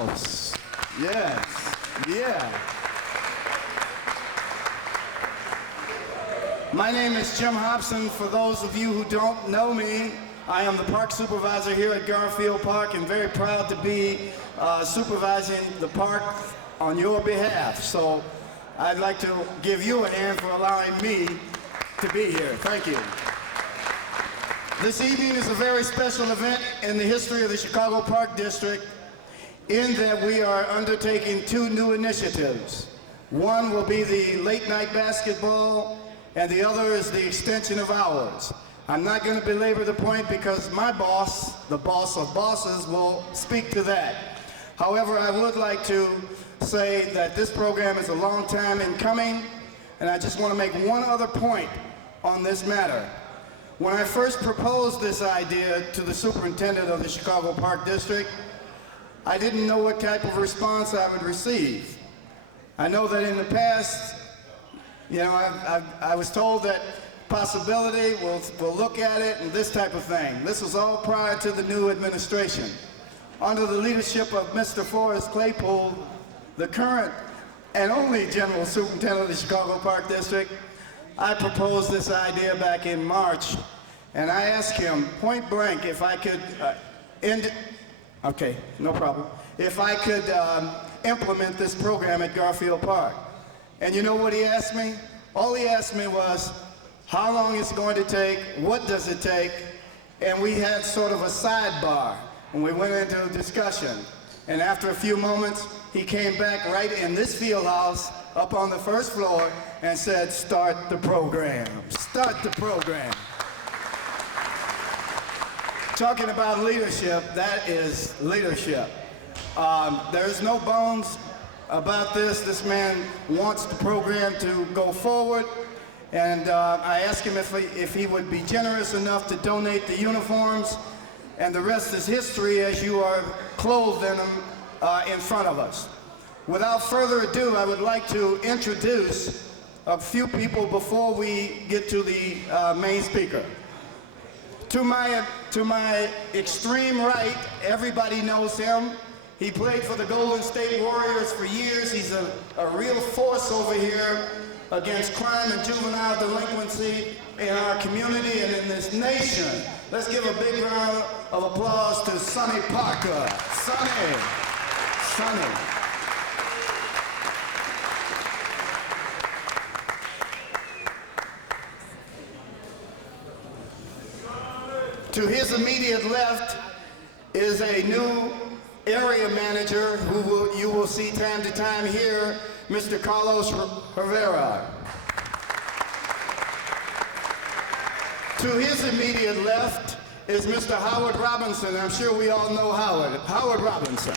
Yes, yeah. My name is Jim Hobson. For those of you who don't know me, I am the park supervisor here at Garfield Park and very proud to be supervising the park on your behalf. So I'd like to give you an hand for allowing me to be here. Thank you. This evening is a very special event in the history of the Chicago Park District in that we are undertaking two new initiatives. One will be the Latenite Basketball, and the other is the extension of hours. I'm not going to belabor the point because my boss, the boss of bosses, will speak to that. However, I would like to say that this program is a long time in coming, and I just want to make one other point on this matter. When I first proposed this idea to the superintendent of the Chicago Park District, I didn't know what type of response I would receive. I know that in the past, I was told that possibility, we'll look at it, and this type of thing. This was all prior to the new administration. Under the leadership of Mr. Forrest Claypool, the current and only general superintendent of the Chicago Park District, I proposed this idea back in March, and I asked him point blank if I could okay, no problem. If I could implement this program at Garfield Park. And you know what he asked me? All he asked me was, how long is it going to take? What does it take? And we had sort of a sidebar, and we went into a discussion. And after a few moments, he came back right in this field house up on the first floor and said, start the program. Start the program. Talking about leadership, that is leadership. There's no bones about this. This man wants the program to go forward, and I asked him if he would be generous enough to donate the uniforms, and the rest is history as you are clothed in them in front of us. Without further ado, I would like to introduce a few people before we get to the main speaker. To my extreme right, everybody knows him. He played for the Golden State Warriors for years. He's a real force over here against crime and juvenile delinquency in our community and in this nation. Let's give a big round of applause to Sonny Parker. Sonny. To his immediate left is a new area manager who you will see time to time here, Mr. Carlos Rivera. To his immediate left is Mr. Howard Robinson. I'm sure we all know Howard Robinson.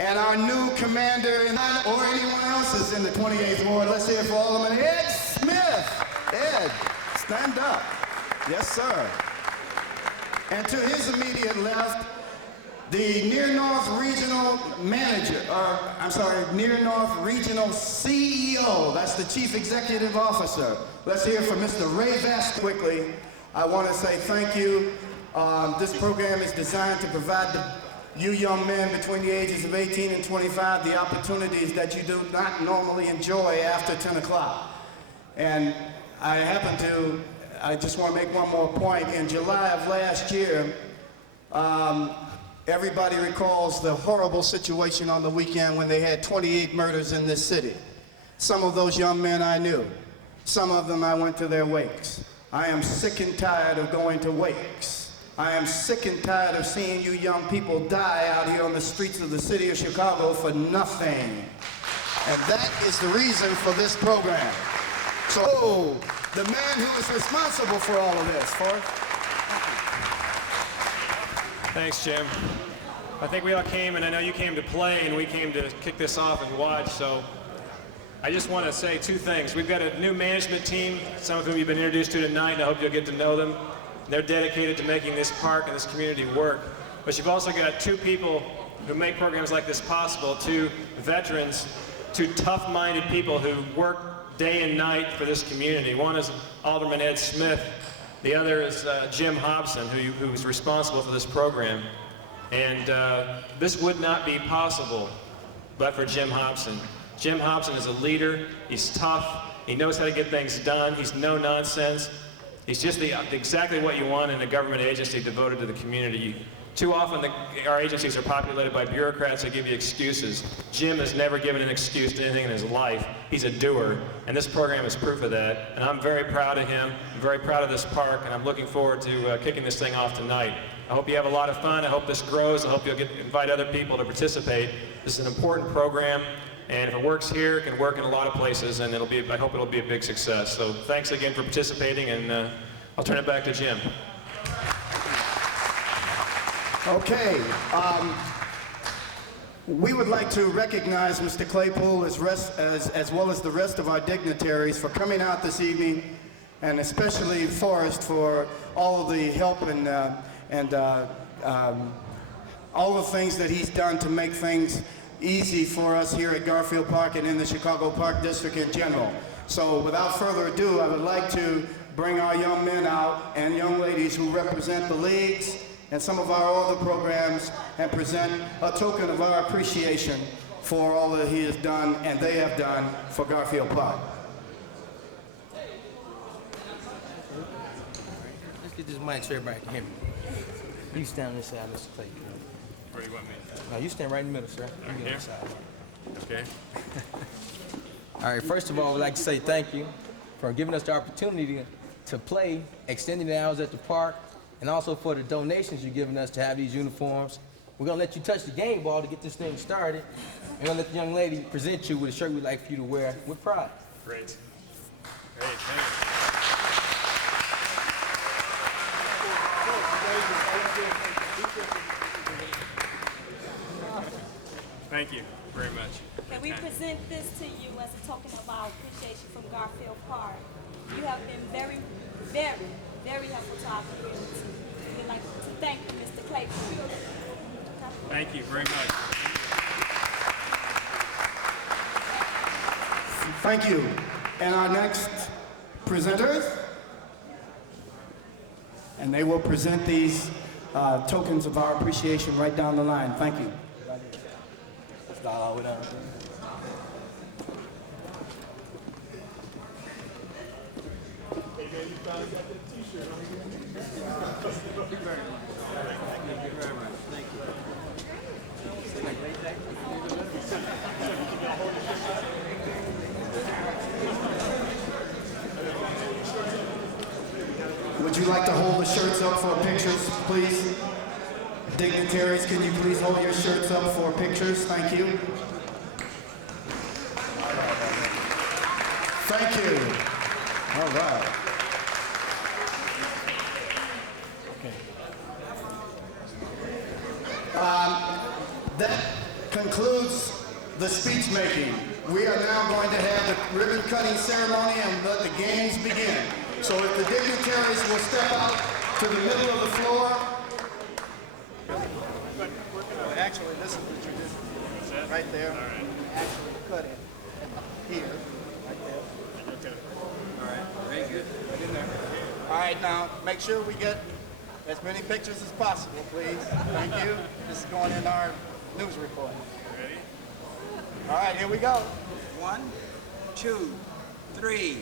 And our new commander, or anyone else is in the 28th Ward. Let's hear it for Alderman Ed Smith. Ed, stand up. Yes, sir. And to his immediate left, the Near North Regional Near North Regional CEO. That's the Chief Executive Officer. Let's hear from Mr. Ray Vast quickly. I want to say thank you. This program is designed to provide you young men between the ages of 18 and 25 the opportunities that you do not normally enjoy after 10 o'clock. And I just want to make one more point. In July of last year, everybody recalls the horrible situation on the weekend when they had 28 murders in this city. Some of those young men I knew. Some of them I went to their wakes. I am sick and tired of going to wakes. I am sick and tired of seeing you young people die out here on the streets of the city of Chicago for nothing. And that is the reason for this program. So, the man who is responsible for all of this, Thanks, Jim. I think we all came, and I know you came to play, and we came to kick this off and watch, so I just want to say two things. We've got a new management team, some of whom you've been introduced to tonight, and I hope you'll get to know them. They're dedicated to making this park and this community work. But you've also got two people who make programs like this possible, two veterans, two tough-minded people who work day and night for this community. One is Alderman Ed Smith. The other is Jim Hobson, who's responsible for this program. And this would not be possible but for Jim Hobson. Jim Hobson is a leader. He's tough. He knows how to get things done. He's no nonsense. He's just exactly what you want in a government agency devoted to the community. Too often our agencies are populated by bureaucrats that give you excuses. Jim has never given an excuse to anything in his life. He's a doer, and this program is proof of that. And I'm very proud of him. I'm very proud of this park, and I'm looking forward to kicking this thing off tonight. I hope you have a lot of fun. I hope this grows. I hope you'll invite other people to participate. This is an important program, and if it works here, it can work in a lot of places, and I hope it'll be a big success. So thanks again for participating, and I'll turn it back to Jim. Okay, we would like to recognize Mr. Claypool as well as the rest of our dignitaries for coming out this evening, and especially Forrest for all of the help and all the things that he's done to make things easy for us here at Garfield Park and in the Chicago Park District in general. So without further ado, I would like to bring our young men out and young ladies who represent the leagues and some of our other programs and present a token of our appreciation for all that he has done and they have done for Garfield Park. Let's get this mic so everybody can hear me. You stand on this side, Mr. Clayton. Where do you want me? No, you stand right in the middle, sir. You get on here? this side. Okay. All right, first of all, I would like to say thank you for giving us the opportunity to play, extending the hours at the park, and also for the donations you're giving us to have these uniforms. We're gonna let you touch the game ball to get this thing started. We're gonna let the young lady present you with a shirt we'd like for you to wear with pride. Great. Great, thank you. Thank you very much. Can we present this to you as a token of our appreciation from Garfield Park? You have been very, very, very helpful to our community. We'd like to thank you, Mr. Claypool. Thank you very much. Thank you. And our next presenters, and they will present these tokens of our appreciation right down the line. Thank you. Would you like to hold the shirts up for pictures, please? Dignitaries, can you please hold your shirts up for pictures? Thank you. Thank you. All right. Okay. That concludes the speech making. We are now going to have the ribbon cutting ceremony and let the games begin. So if the dignitaries will step out to the middle of the floor. Actually, this is the tradition. Right there. All right. Actually cut it here. Right there. Okay. All right. Very good. Right in there. All right, now make sure we get as many pictures as possible, please. Thank you. This is going in our news report. Ready? All right, here we go. 1, 2, 3.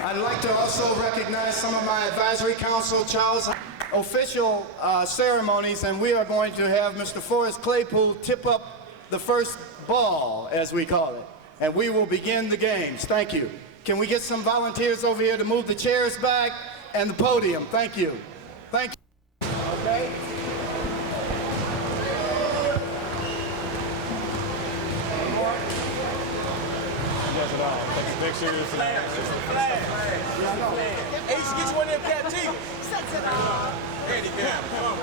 I'd like to also recognize some of my advisory council, Charles, official ceremonies, and we are going to have Mr. Forrest Claypool tip up the first ball, as we call it, and we will begin the games. Thank you. Can we get some volunteers over here to move the chairs back and the podium? Thank you. Thank you. Okay. Pictures. Hey, you should get you one of them cat teeth. Andy, come on.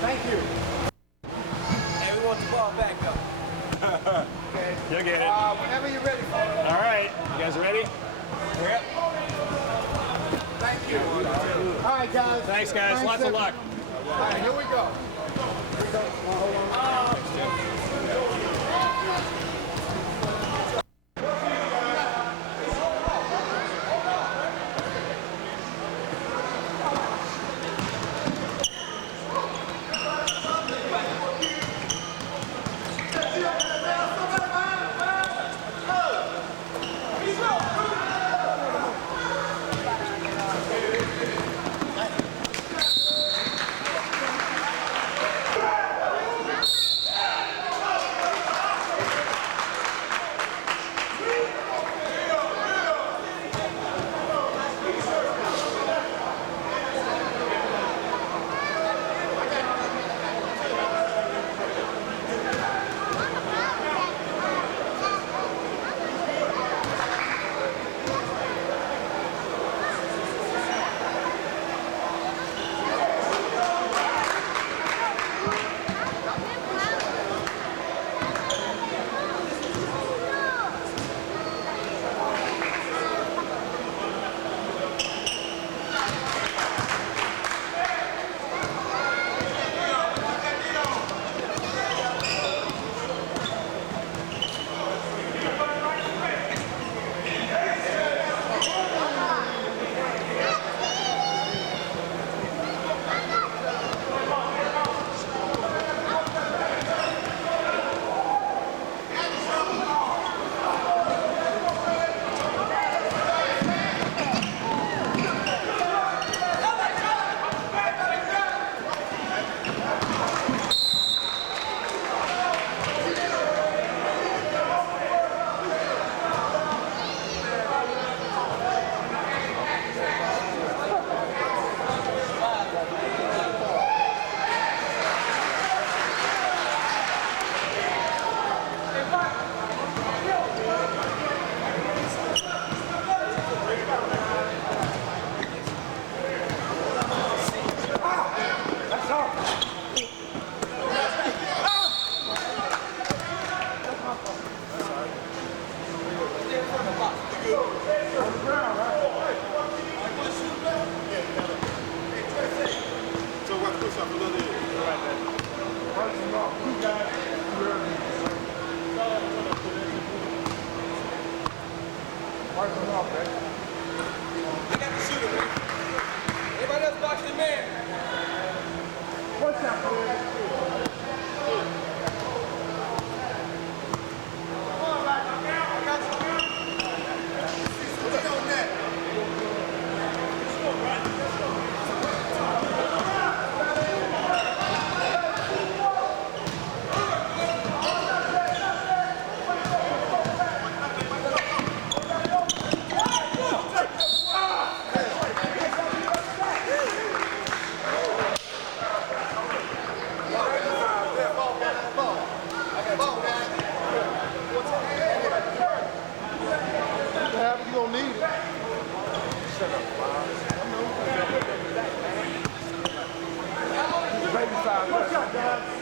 Thank you. Hey, we want the ball back up. Okay. You'll get it. Whenever you're ready for it. All right. You guys ready? Yep. Thank you. All right, guys. Thanks, guys. Lots of luck. right, here we go. Baby five.